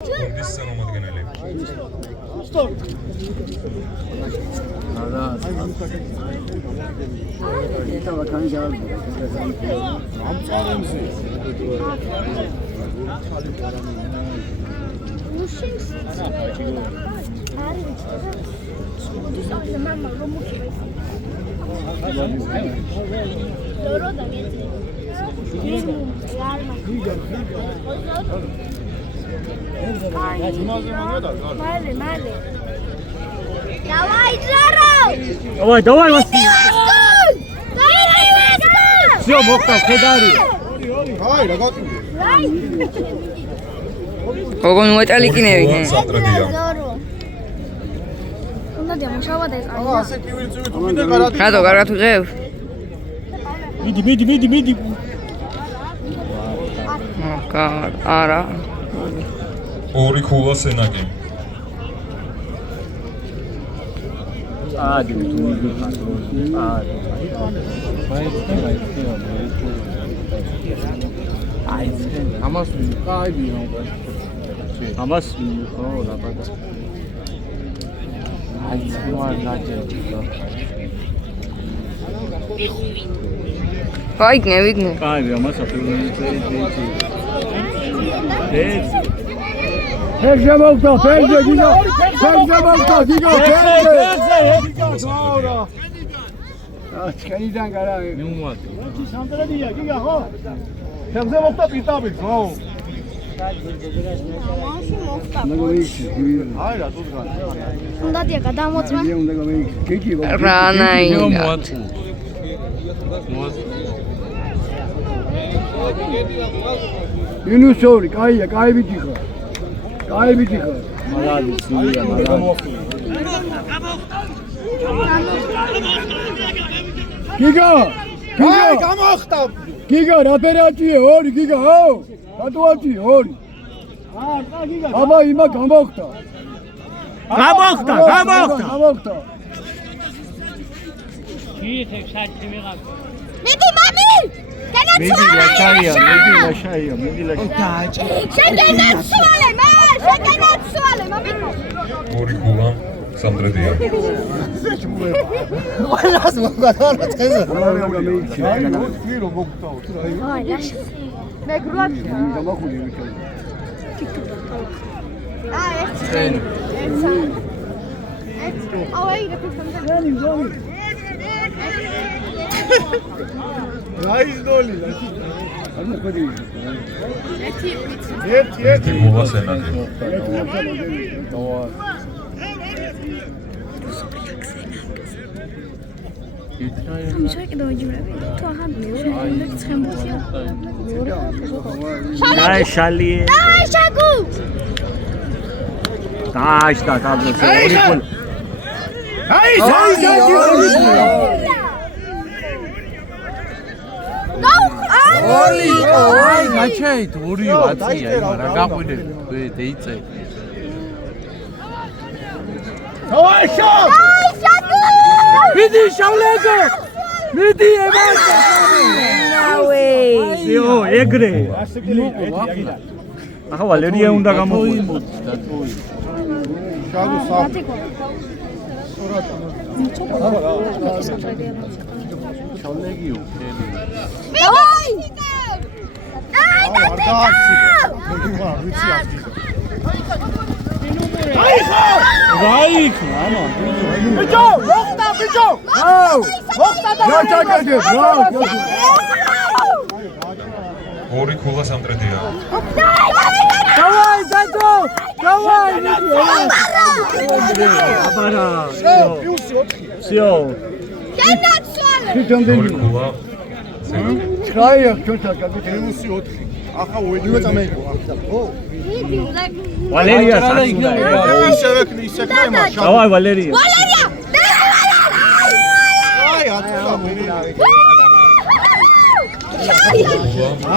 This is Romadganale. Stop. Мали. Давай, Джаро! Давай, Василий! Давай, Все, Моктав, Федари! Огон მოეჭალიკინები. უნდა დამუშავა და ეს რატო კარგად ვიღებ? მიდი. არა. ორი ქულა სენაკი. ვიგნე. ჩქენიდან გარაი. სამტრედია, გიგა ხო? ფეხზე მოხდა პიტაბი, ხო? აი რა თუდგან. უნდა დია გადამოწმა. რანაი. ინუსორი, კაია, კაი ვიდიხო. მაგარი, სულია, მაგარი. გიგა! აი, გამოხტა. გიგა, რა ფერაჭია? ორი გიგა, ხო? რატოაჭია? ორი. გიგა. აბა, იმა გამოხტა. გამოხტა. გიეთე საჭი ვიღაც. მიდი, მამი! მიდი ლაშაია. შეგენაცვალე, მამი! ორი ქულა სამტრედია. ყველას მოგადა წესა. ვირო მოგტაო, თუ რა. აი, ლაშა. მეგრულად. დამახული ვიქო. აი, ეს. აი, რა ფიქრობ? რაიზდოლი. ანუ ხოდი. ერთი ქულა სენაკი. Dai, Charlie. Dai, Shagu! Dai, está cabelo. Ai, აი გაჩაით ორი ვაცია რა გაყვინე დეიწე Давай, Шаг! მიდი შავლეგო მიდი ემასა Всё, ეგრე. ახლა ვალერია უნდა გამოყვი. Შაგო სამ. შავლეგიო. Давай! Раик, мама. Бичо, მოხდა. მოხდა და გაჭაგე. ორი ქულა სამტრედია. Давай, Дадо! Давай, აბარა. Всё. შეგენაცვალე! ორი ქულა სენაკი. ჩაია, ჩვენთან კაპიტანი 4. ახლა უედი წამეიკო. ო. მიდი, ულაკ. ვალერია საქმე. ისე მაშა. Давай, Валерия. ვალერია! აი, ატყა მені.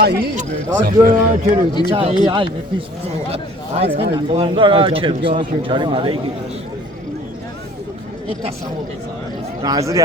აი, დაჩერე. აი, მეფის. აი, უნდა გაჩერე. ჯარი მალე იგი. ეტა სამოგეცა. რა აზრი